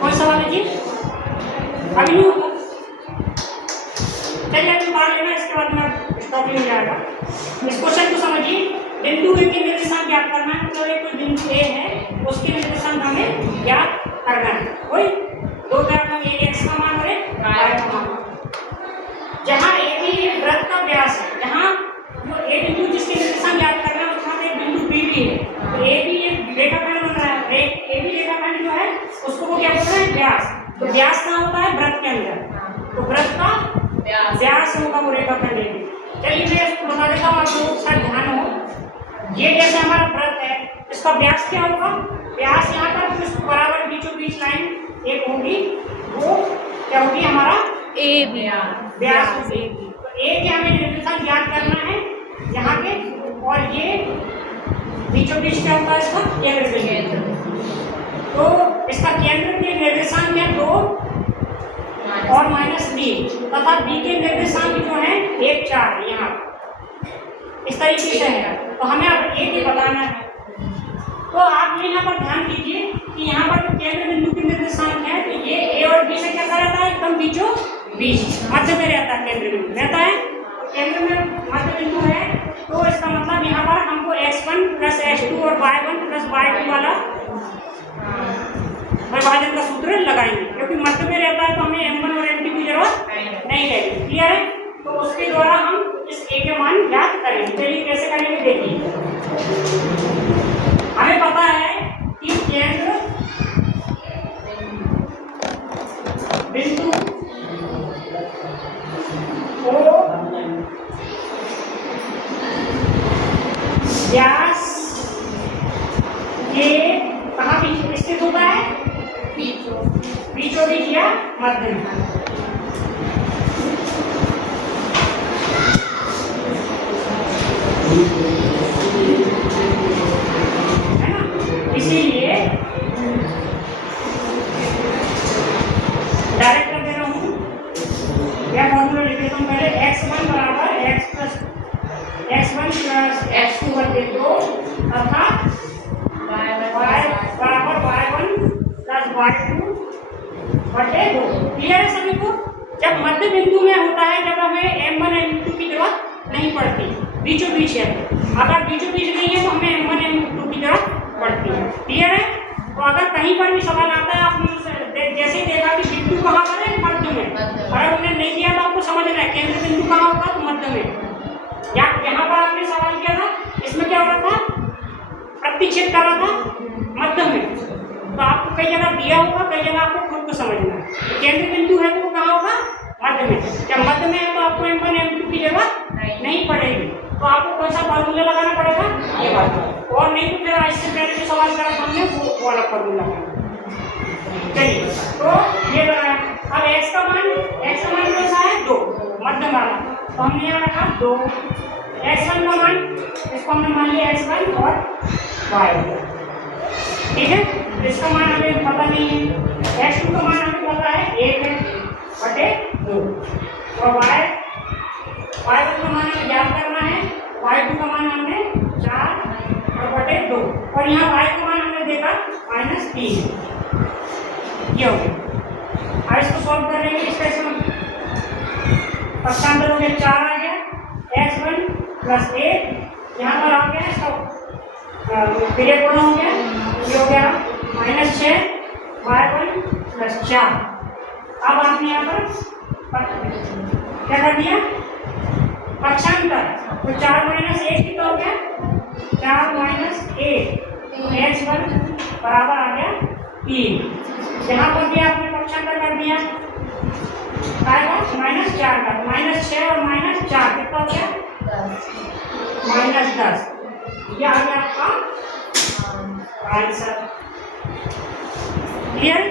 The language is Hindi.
कौन सवाल है जी? अभी नहीं होगा, चलिए अभी पढ़ लेना, इसके बाद में स्टॉप हो जाएगा। इस क्वेश्चन को समझिए। बिंदु ए के निर्देशांक ज्ञात करना है, मतलब एक कोई बिंदु ए है उसके निर्देशांक हमें ज्ञात करना है। कोई दो तरह का एक्स का मान और एक वाई का मान। जहाँ ए बी वृत्त का व्यास है, जहाँ जो ए बिंदु जिसके निर्देशांक ज्ञात करना है वहाँ पे बिंदु बी भी है, तो ए बी एक रेखाखंड बन रहा है। ए बी रेखाखंड जो है उसको वो क्या बोल रहे हैं? व्यास। तो व्यास कहाँ होता है? वृत्त के अंदर, तो वृत्त का व्यास होगा वो रेखाखंड ए बी। चलिए मैं इसको बता देता हूँ, आपको साथ ध्यान हो। ये जैसे हमारा वृत्त है, इसका व्यास क्या होगा? व्यास यहाँ पर कुछ बराबर बीचों बीच लाइन एक होगी, वो क्या होगी? हमारा ए बी व्यास होगी। तो ए के हमें निर्देशांक ज्ञात करना है यहाँ के, और ये बीचों बीच क्या होगा? इसका केंद्र बिंदु। तो इसका केंद्र के निर्देशांक है 2 और -3, तथा बी के निर्देशांक जो है 1 4 यहाँ इस तरीके से है। तो हमें अब ए के बताना है। तो आप यहाँ पर ध्यान दीजिए कि यहाँ पर जो केंद्र बिंदु के निर्देशांक है, तो ये ए और बी से कैसा रहता है? एकदम बीचों बीच मध्य में रहता है, केंद्र बिंदु रहता है। तो केंद्र में मध्य बिंदु है, तो इसका मतलब यहाँ पर हमको x1 + x2 और y1 + y2 वाला विभाजन का सूत्र लगाएंगे, क्योंकि मध्य में रहता है तो हमें m1 और m2 की जरूरत नहीं रहेगी। क्लियर है? तो उसके द्वारा हम इस a के मान ज्ञात करेंगे। चलिए कैसे करेंगे देखिए। हमें पता है कि केंद्र बिंदु O व्यास के कहाँ बीच स्थित होता है? बीचों बीच या मध्य में। है ना? इसीलिए डायरेक्ट कर दे रहा हूँ, यह फॉर्मूला लिख देता हूँ पहले। x1 बराबर x1 + x2 बटे 2 तथा y बराबर y1 + y2 बटे 2। क्लियर है सभी को? जब मध्य बिंदु में होता है, जब हमें m1 m2 की जरूरत नहीं पड़ती, बीचों बीच है। अगर बीचों बीच नहीं है तो हमें m1 m2 की जरूरत पड़ती है। क्लियर है? तो अगर कहीं पर भी सवाल आता है, आपने जैसे ही देखा कि बिंदु कहाँ पर है? मध्य में। अगर उन्हें नहीं दिया तो आपको समझना है केंद्र बिंदु कहाँ होगा? तो मध्य में। यहाँ पर आपने सवाल किया था, इसमें क्या हो रहा था? प्रतिच्छेद कर रहा था मध्य में। तो आपको कई जगह दिया होगा, कई जगह आपको खुद को समझना है। तो केंद्र बिंदु है तो वो कहाँ होगा? मध्य में। जब मध्य में है तो आपको m1 m2 की जरूरत नहीं पड़ेगी। तो आपको कौन सा फॉर्मूला लगाना पड़ेगा? ये बात। और नहीं तो फिर इससे पहले जो सवाल करा हमने वो वाला फॉर्मूला लगाना। चलिए, तो ये लगाया। अब x का मान कैसा है? 2, मध्य वाला। तो हमने यहाँ रखा 2। x1 का मान, इसको हमने मान लिया x1 और y। ठीक है? इसका मान हमें पता नहीं है। x2 का मान हमें पता है 1 है बटे 2, और y1 का मान हमें ज्ञात करना है। y2 का मान हमने 4 और बटे 2, और यहाँ y का मान हमने देखा -3। ये हो गया। अब इसको सॉल्व कर लेंगे। इसका इसमें पक्षांतर हो गया 4 आ गया, x1 + 1 यहाँ पर आ गया, इसका फिर कोण हो गया, ये हो गया -6 y1 + 4। अब आपने यहाँ पर क्या कर दिया? पक्षांतर। तो 4 - 1 कितना हो गया? 4 - 1, तो x1 बराबर आ गया 3। यहाँ पर भी आपने पक्षांतर कर दिया, आएगा -4 का। -6 और -4 कितना हो गया? -10। ये आ गया आपका आंसर। क्लियर?